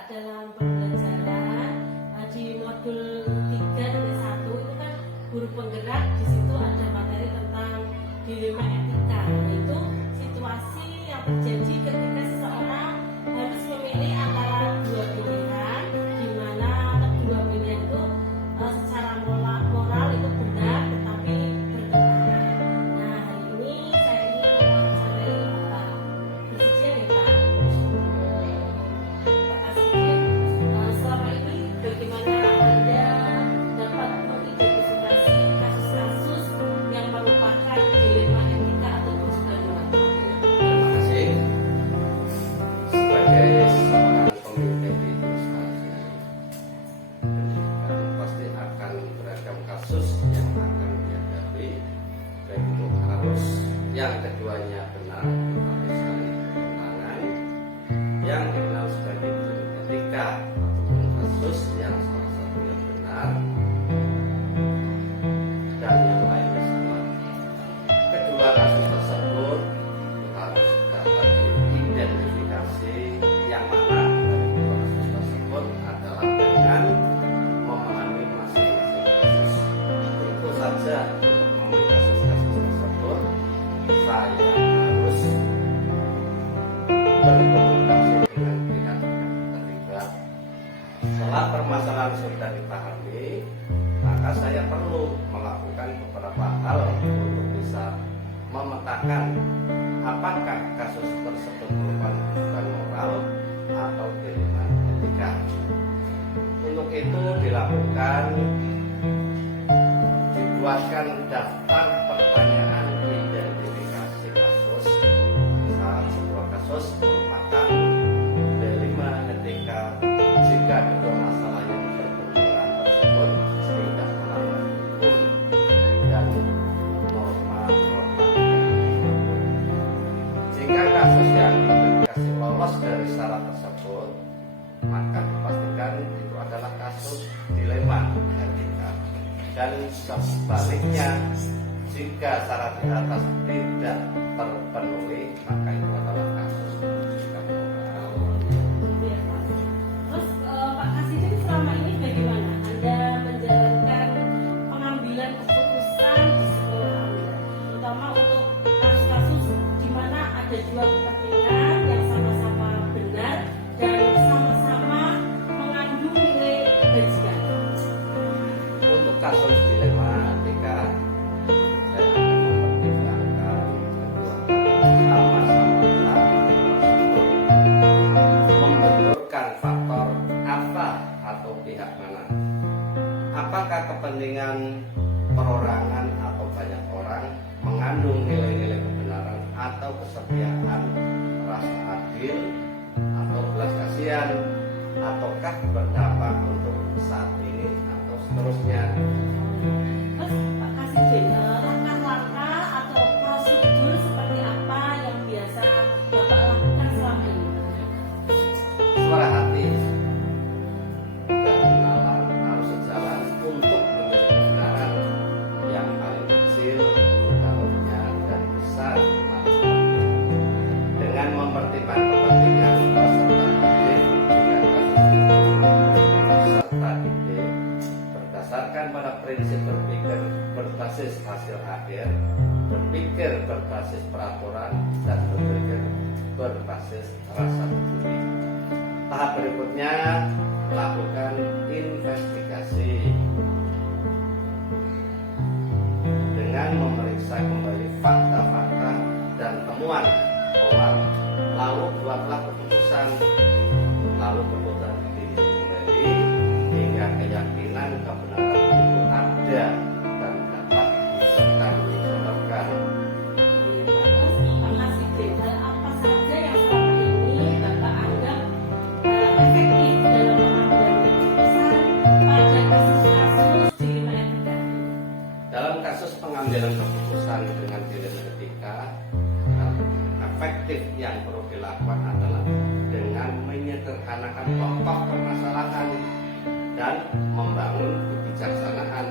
Pak, dalam pembelajaran di modul 3 dan 1 itu kan guru penggerak, di situ ada materi tentang dilema etika, yaitu situasi yang terjadi ketika seseorang harus memilih antara dua pilihan, di mana kedua pilihan itu secara moral itu benar tetapi bertentangan. Nah, hari ini saya ingin mewawancarai Bapak. Bersedia ya Pak? Selama ini bagaimana Anda dapat mengidentifikasi kasus-kasus yang merupakan dilema etika atau juga moral? Terima kasih. Sebagai seorang pemimpin di instansi pendidikan, pasti akan beragam kasus yang akan dihadapi, baik itu harus yang keduanya benar tetapi saling bertentangan, yang dikenal sebagai dilema etika, ataupun kasus yang salah satunya benar dan yang lainnya salah. Kedua kasus tersebut harus dapat diidentifikasi yang mana dari kedua kasus tersebut adalah dengan memahami masing-masing kasus. Tentu saja untuk memahami kasus-kasus tersebut saya harus berkomunikasi dengan pihak-pihak terlibat. Setelah permasalahan sudah dipahami, maka saya perlu melakukan beberapa hal untuk bisa memetakan apakah kasus tersebut merupakan kebutuhan moral atau dilema etika. Untuk itu dilakukan dibuatkan daftar pertanyaan identifikasi kasus. Saat sebuah kasus merupakan dilema etika jika kedua masalah yang berbenturan tersebut tidak melanggar hukum dan norma-norma negara. Jika kasus yang diidentifikasi lolos dari syarat tersebut, maka dipastikan itu adalah kasus dilema etika. Dan sebaliknya, jika syarat di atas tidak terpenuhi, maka itu adalah kasus kebutuhan moral. Iya, Pak. Terus Pak Kasih selama ini bagaimana Anda menjalankan pengambilan keputusan di sekolah Anda, terutama untuk kasus-kasus di mana ada dua kepentingan yang sama-sama benar dan sama-sama mengandung nilai kebajikan? Untuk kasus dilema etika, saya akan mempertimbangkan kedua sama-sama benar tersebut membenturkan faktor apa atau pihak mana. Apakah kepentingan perorangan atau banyak orang mengandung nilai-nilai kebenaran atau kesetiaan, rasa adil atau belas kasihan, ataukah berdampak untuk saat ini atau seterusnya. Terus Pak Kasih, langkah-langkah atau prosedur seperti apa yang biasa Bapak lakukan selama ini? Suara hati dan nalar harus sejalan untuk memilih kebenaran yang paling kecil, dalamnya dan besar manfaatnya. Dengan mempertimbangkan kepentingan peserta didik dengan kasus peserta didik berdasarkan pada prinsip berpikir berbasis hasil akhir, berpikir berbasis peraturan, dan berpikir berbasis rasa peduli. Tahap berikutnya, melakukan investigasi dengan memeriksa kembali fakta-fakta dan temuan awal, lalu buatlah keputusan, lalu keputusan kembali hingga keyakinan kebenaran itu ada dan dapat dipertanggungjawabkan. Terus Pak Kasih, hal apa saja yang selama ini Bapak anggap efektif dalam pengambilan keputusan pada kasus-kasus dilema etika? Dalam kasus pengambilan keputusan dengan dilema etika, hal efektif yang perlu dilakukan adalah dengan menyederhanakan pokok permasalahan dan membangun kebijaksanaan.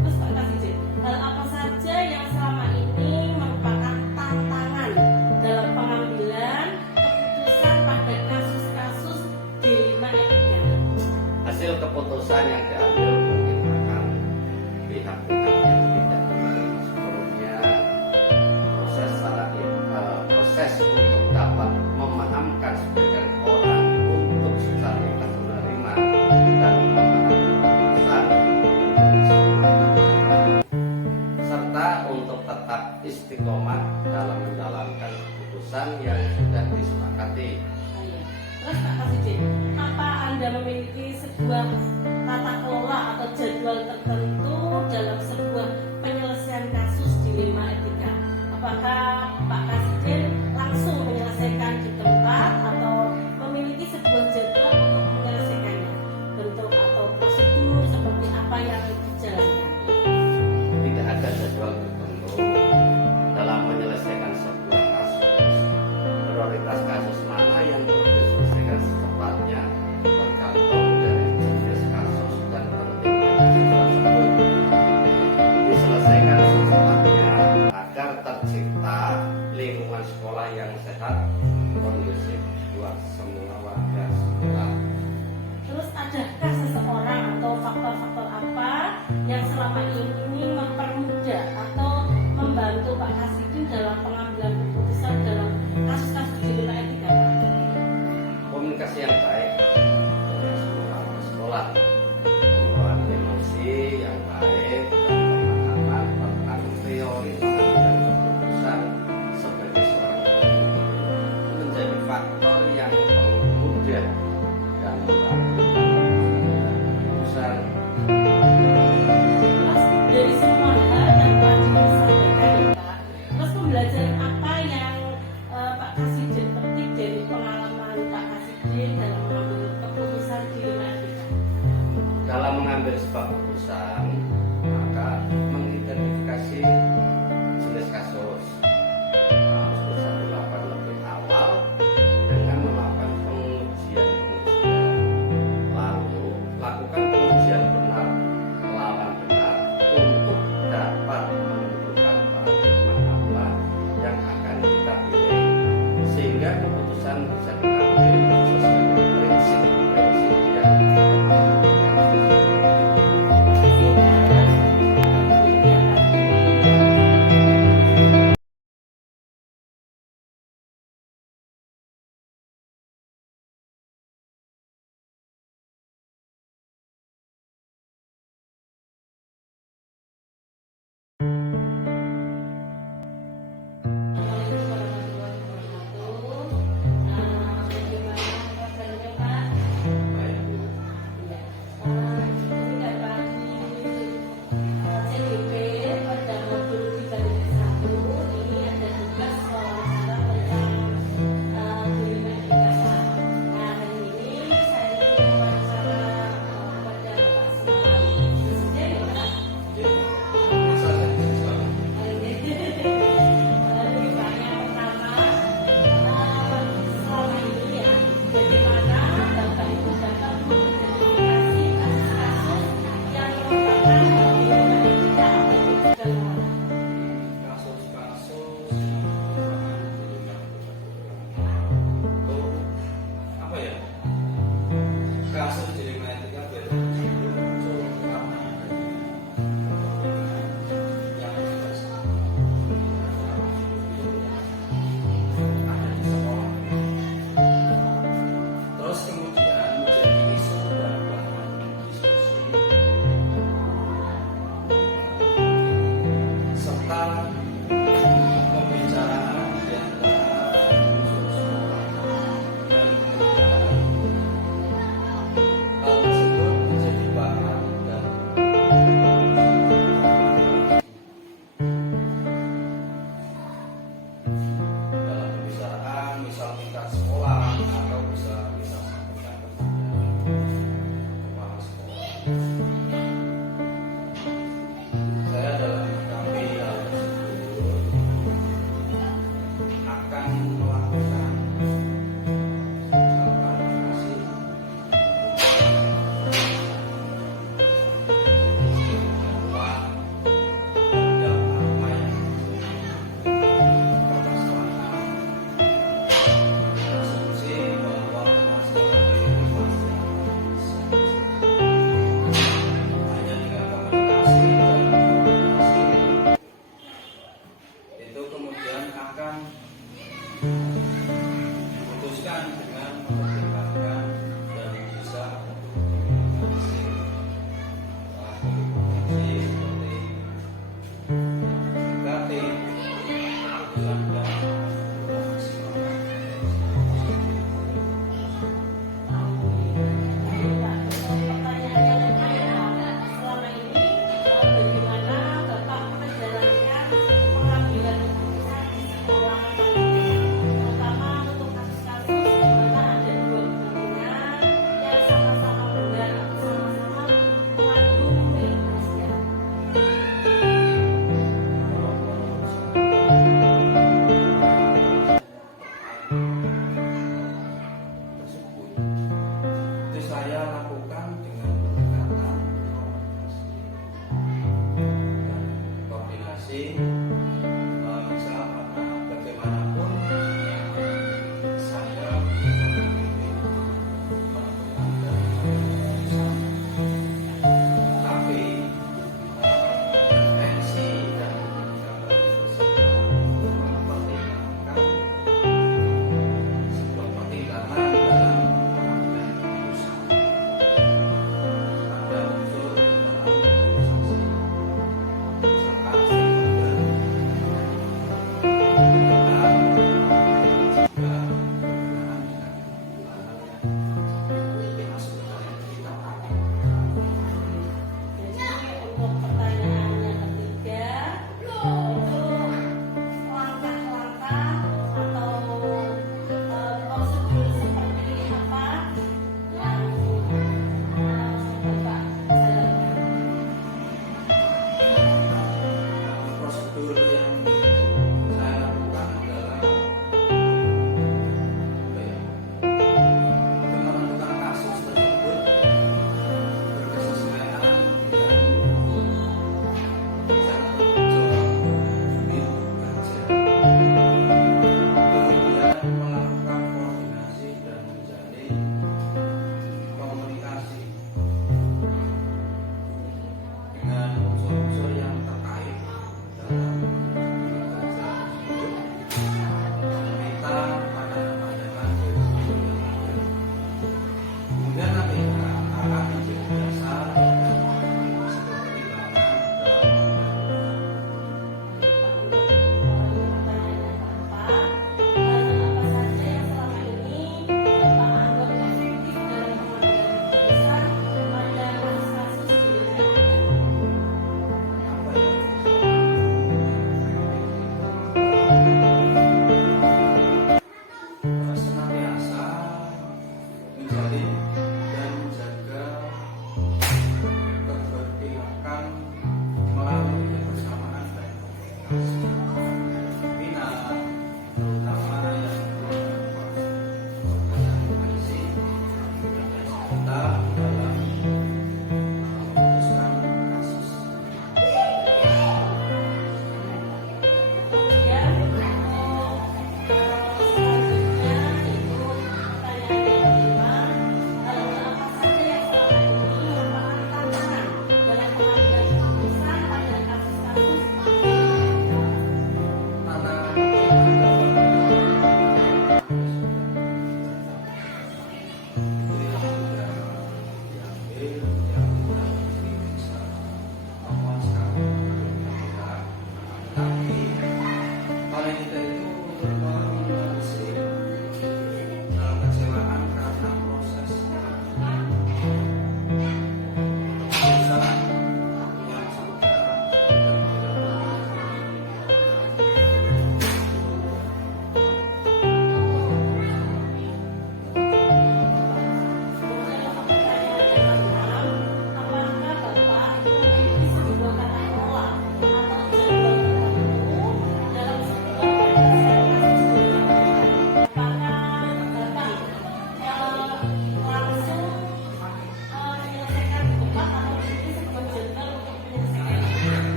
Terus Pak Kasih, hal apa saja yang selama ini merupakan tantangan dalam pengambilan keputusan pada kasus-kasus dilema istiqomah dalam menjalankan keputusan yang sudah disepakati. Terus Pak Kasih, apa Anda memiliki sebuah tata kelola atau jadwal tertentu dalam sebuah penyelesaian kasus dilema etika? Apakah Pak Kasih langsung menyelesaikan di tempat atau memiliki sebuah jadwal untuk menyelesaikannya? Bentuk atau prosedur seperti apa yang dijalankan? Tidak ada jadwal tertentu dalam menyelesaikan sebuah kasus. Prioritas kasus mana yang perlu diselesaikan secepatnya tergantung dari jenis kasus dan pentingnya kasus tersebut. Diselesaikan secepatnya agar tercipta lingkungan sekolah yang sehat, kondusif buat semua warga sekolah. Terus adakah seseorang atau faktor-faktor apa yang selama ini mempermudah atau membantu Pak Kasih dalam pengambilan keputusan dalam kasus-kasus dilema etika, Pak? Komunikasi yang baik dengan semua warga sekolah, pengolahan emosi yang baik, dan pemahaman tentang teori pengambilan keputusan sebagai seorang pemimpin menjadi faktor yang mudah dan membantu pengambilan keputusan. Terus dari semua hal yang telah disampaikan ya Pak, terus pembelajaran apa yang Pak Kasih petik dari pengalaman Pak Kasih dalam mengambil keputusan dilema etika? Dalam mengambil sebuah keputusan,